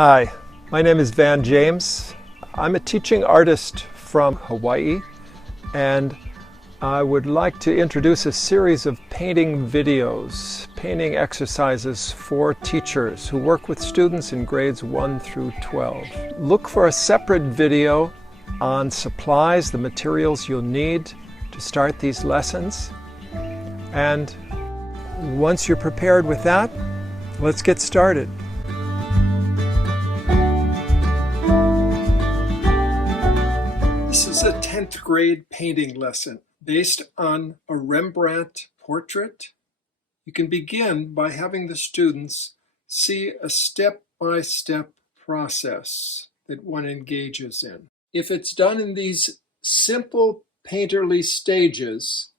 Hi, my name is Van James. I'm a teaching artist from Hawaii, and I would like to introduce a series of painting videos, painting exercises for teachers who work with students in grades 1 through 12. Look for a separate video on supplies, the materials you'll need to start these lessons. And once you're prepared with that, let's get started. This is a 10th grade painting lesson based on a Rembrandt portrait. You can begin by having the students see a step-by-step process that one engages in. If it's done in these simple painterly stages,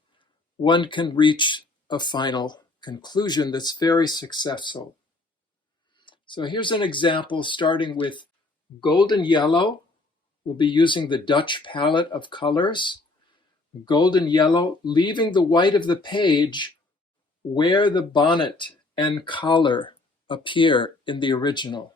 one can reach a final conclusion that's very successful. So here's an example starting with golden yellow. We'll be using the Dutch palette of colors. Golden yellow, leaving the white of the page where the bonnet and collar appear in the original.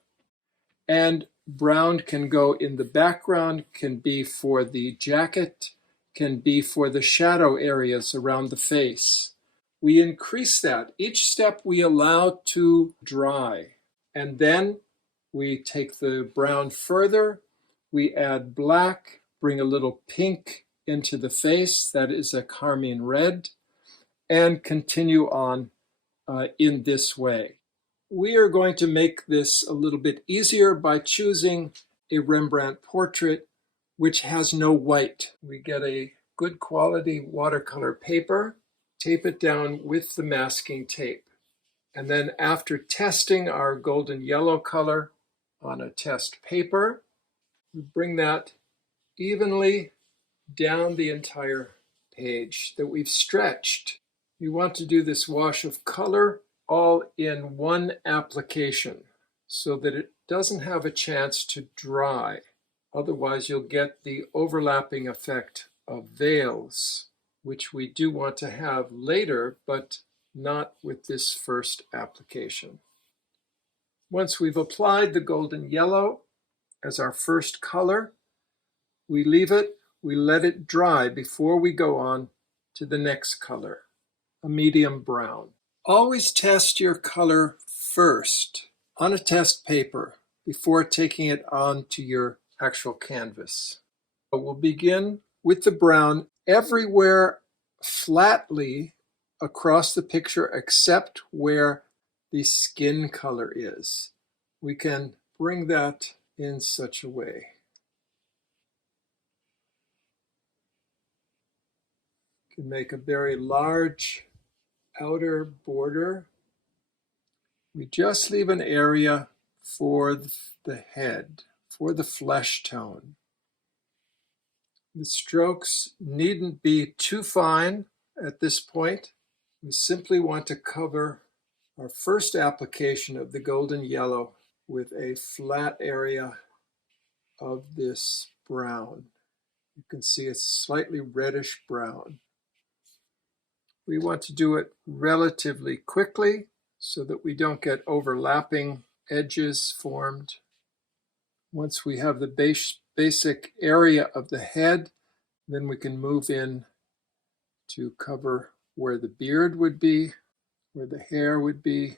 And brown can go in the background, can be for the jacket, can be for the shadow areas around the face. We increase that. Each step we allow to dry. And then we take the brown further. We add black, bring a little pink into the face, that is a carmine red, and continue on in this way. We are going to make this a little bit easier by choosing a Rembrandt portrait which has no white. We get a good quality watercolor paper, tape it down with the masking tape. And then after testing our golden yellow color on a test paper, we bring that evenly down the entire page that we've stretched. You want to do this wash of color all in one application so that it doesn't have a chance to dry. Otherwise, you'll get the overlapping effect of veils, which we do want to have later, but not with this first application. Once we've applied the golden yellow as our first color, we leave it, we let it dry before we go on to the next color, a medium brown. Always test your color first on a test paper before taking it on to your actual canvas. We'll begin with the brown everywhere flatly across the picture except where the skin color is. We can bring that in such a way. You can make a very large outer border. We just leave an area for the head, for the flesh tone. The strokes needn't be too fine at this point. We simply want to cover our first application of the golden yellow with a flat area of this brown. You can see it's slightly reddish brown. We want to do it relatively quickly so that we don't get overlapping edges formed. Once we have the basic area of the head, then we can move in to cover where the beard would be, where the hair would be.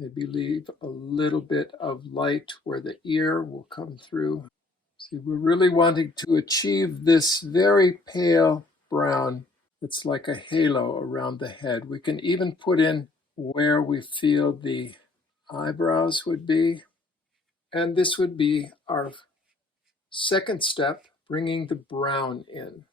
Maybe leave a little bit of light where the ear will come through. See, we're really wanting to achieve this very pale brown. It's like a halo around the head. We can even put in where we feel the eyebrows would be. And this would be our second step, bringing the brown in.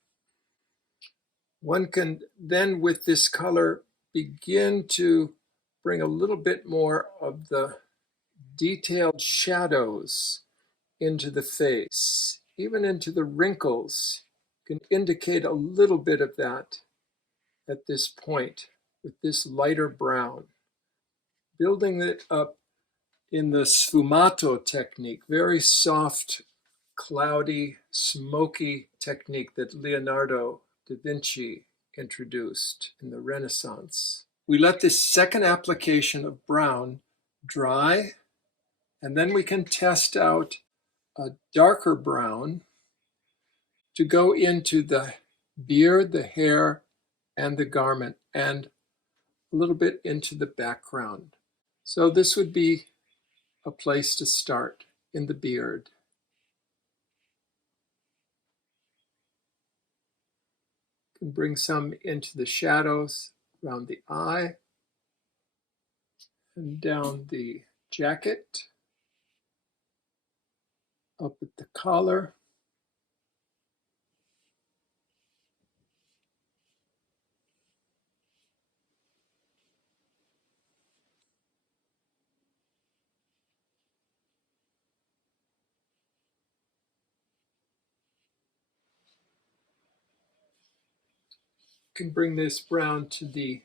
One can then, with this color, begin to bring a little bit more of the detailed shadows into the face, even into the wrinkles. You can indicate a little bit of that at this point with this lighter brown. Building it up in the sfumato technique, very soft, cloudy, smoky technique that Leonardo da Vinci introduced in the Renaissance. We let this second application of brown dry And then we can test out a darker brown to go into the beard, the hair, and the garment, and a little bit into the background. So this would be a place to start in the beard. You can bring some into the shadows around the eye and down the jacket, up at the collar. You can bring this brown to the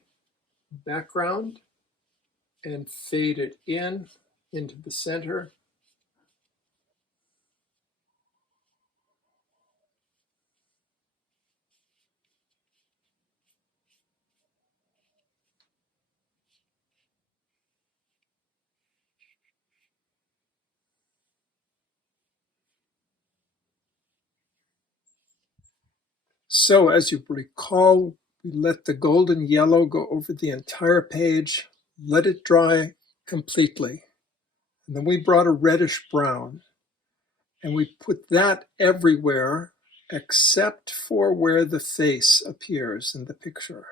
background and fade it in into the center. So as you recall, we let the golden yellow go over the entire page, let it dry completely. And then we brought a reddish brown and we put that everywhere except for where the face appears in the picture.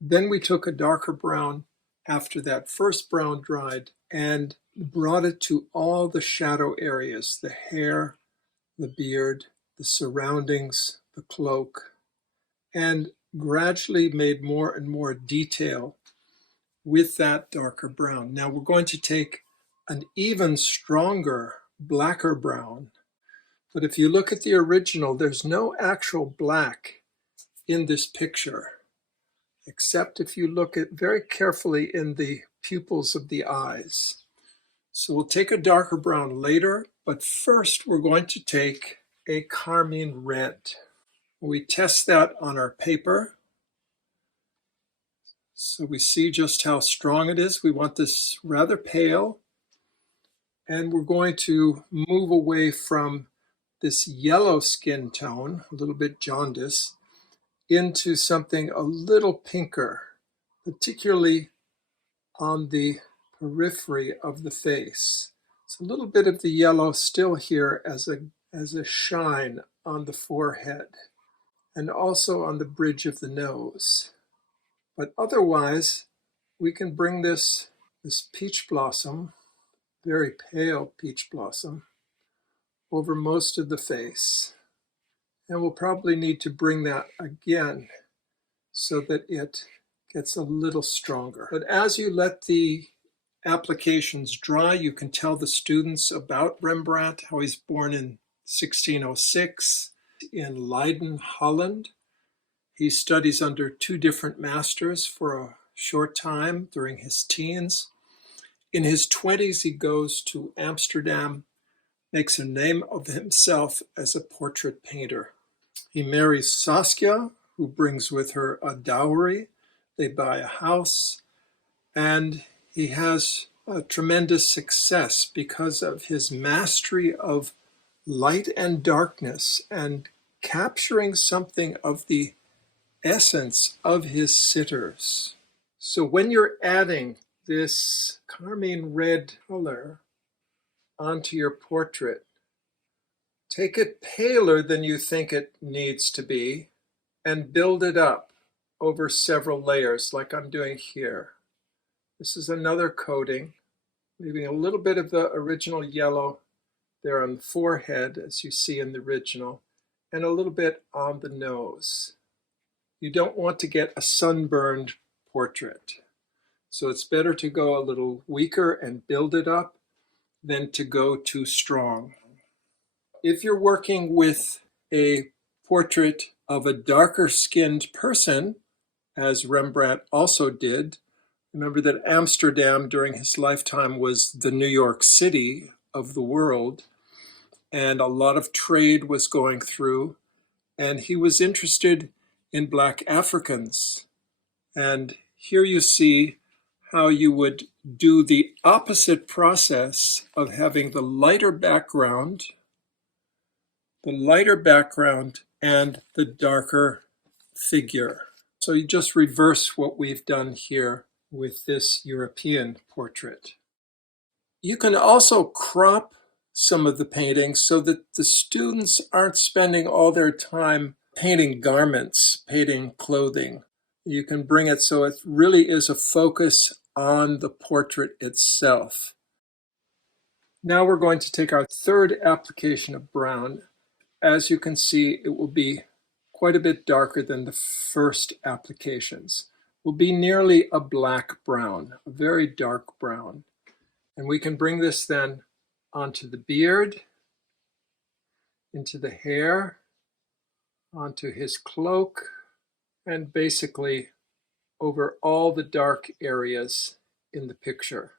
Then we took a darker brown after that first brown dried and brought it to all the shadow areas, the hair, the beard, the surroundings, the cloak, and gradually made more and more detail with that darker brown. Now we're going to take an even stronger, blacker brown. But if you look at the original, there's no actual black in this picture, except if you look at very carefully in the pupils of the eyes. So we'll take a darker brown later, but first we're going to take a carmine red. We test that on our paper. So we see just how strong it is. We want this rather pale. And we're going to move away from this yellow skin tone, a little bit jaundice, into something a little pinker, particularly on the periphery of the face. It's a little bit of the yellow still here as a shine on the forehead and also on the bridge of the nose. But otherwise, we can bring this peach blossom, very pale peach blossom, over most of the face. And we'll probably need to bring that again so that it gets a little stronger. But as you let the applications dry, you can tell the students about Rembrandt, how he's born in 1606 in Leiden, Holland. He studies under two different masters for a short time during his teens. In his 20s, he goes to Amsterdam, makes a name of himself as a portrait painter. He marries Saskia, who brings with her a dowry. They buy a house, and he has a tremendous success because of his mastery of light and darkness and capturing something of the essence of his sitters. So when you're adding this carmine red color onto your portrait, take it paler than you think it needs to be and build it up over several layers like I'm doing here. This is another coating, leaving a little bit of the original yellow there on the forehead, as you see in the original, and a little bit on the nose. You don't want to get a sunburned portrait. So it's better to go a little weaker and build it up than to go too strong. If you're working with a portrait of a darker skinned person, as Rembrandt also did, remember that Amsterdam during his lifetime was the New York City of the world, and a lot of trade was going through, and he was interested in Black Africans. And here you see how you would do the opposite process of having the lighter background and the darker figure. So you just reverse what we've done here with this European portrait. You can also crop some of the paintings so that the students aren't spending all their time painting garments, painting clothing. You can bring it so it really is a focus on the portrait itself. Now we're going to take our third application of brown. As you can see, it will be quite a bit darker than the first applications. It will be nearly a black brown, a very dark brown. And we can bring this then onto the beard, into the hair, onto his cloak, and basically over all the dark areas in the picture.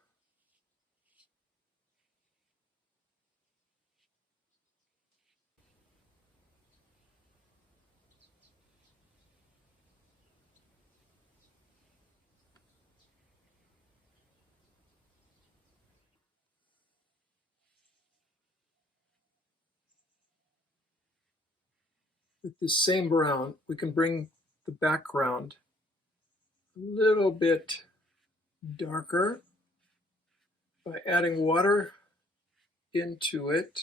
With this same brown, we can bring the background a little bit darker by adding water into it.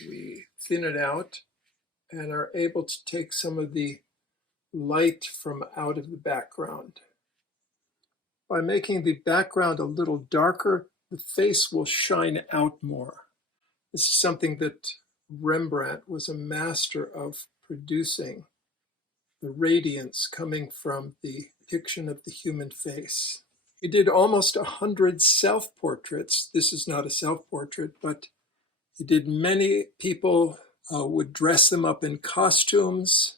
We thin it out and are able to take some of the light from out of the background. By making the background a little darker, the face will shine out more. This is something that Rembrandt was a master of producing, the radiance coming from the depiction of the human face. He did almost 100 self-portraits. This is not a self-portrait, but he did many people, would dress them up in costumes.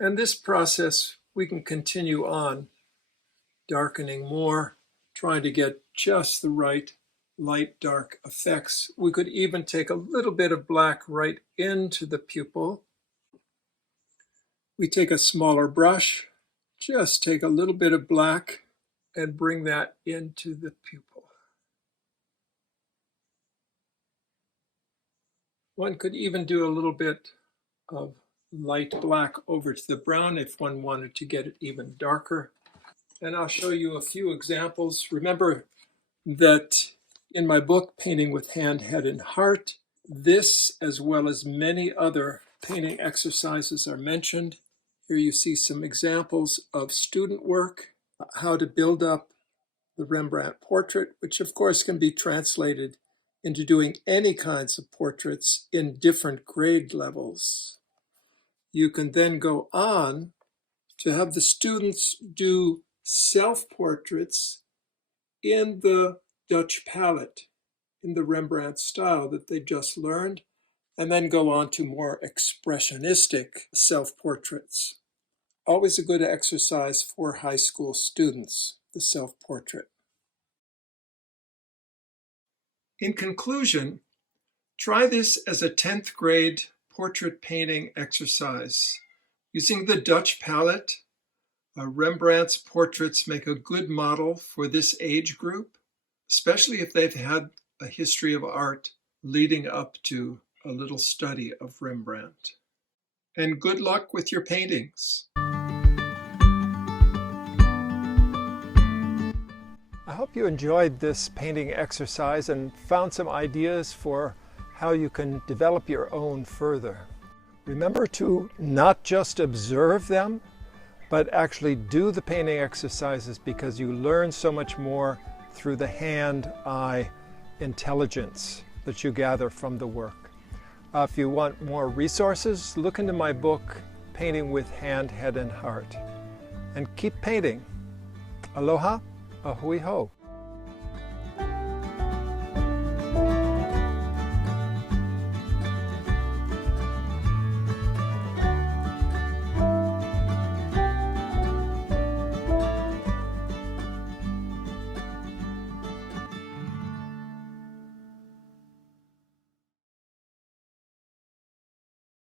And this process, we can continue on, darkening more, trying to get just the right light-dark effects. We could even take a little bit of black right into the pupil. We take a smaller brush, just take a little bit of black and bring that into the pupil. One could even do a little bit of light black over to the brown if one wanted to get it even darker. And I'll show you a few examples. Remember that in my book, Painting with Hand, Head, and Heart, this, as well as many other painting exercises, are mentioned. Here you see some examples of student work, how to build up the Rembrandt portrait, which of course can be translated into doing any kinds of portraits in different grade levels. You can then go on to have the students do self-portraits in the Dutch palette, in the Rembrandt style that they just learned, and then go on to more expressionistic self-portraits. Always a good exercise for high school students, the self-portrait. In conclusion, try this as a 10th grade portrait painting exercise. Using the Dutch palette, Rembrandt's portraits make a good model for this age group, especially if they've had a history of art leading up to a little study of Rembrandt. And good luck with your paintings. I hope you enjoyed this painting exercise and found some ideas for how you can develop your own further. Remember to not just observe them, but actually do the painting exercises, because you learn so much more through the hand-eye intelligence that you gather from the work. If you want more resources, look into my book, Painting with Hand, Head, and Heart. And keep painting. Aloha, ahui ho.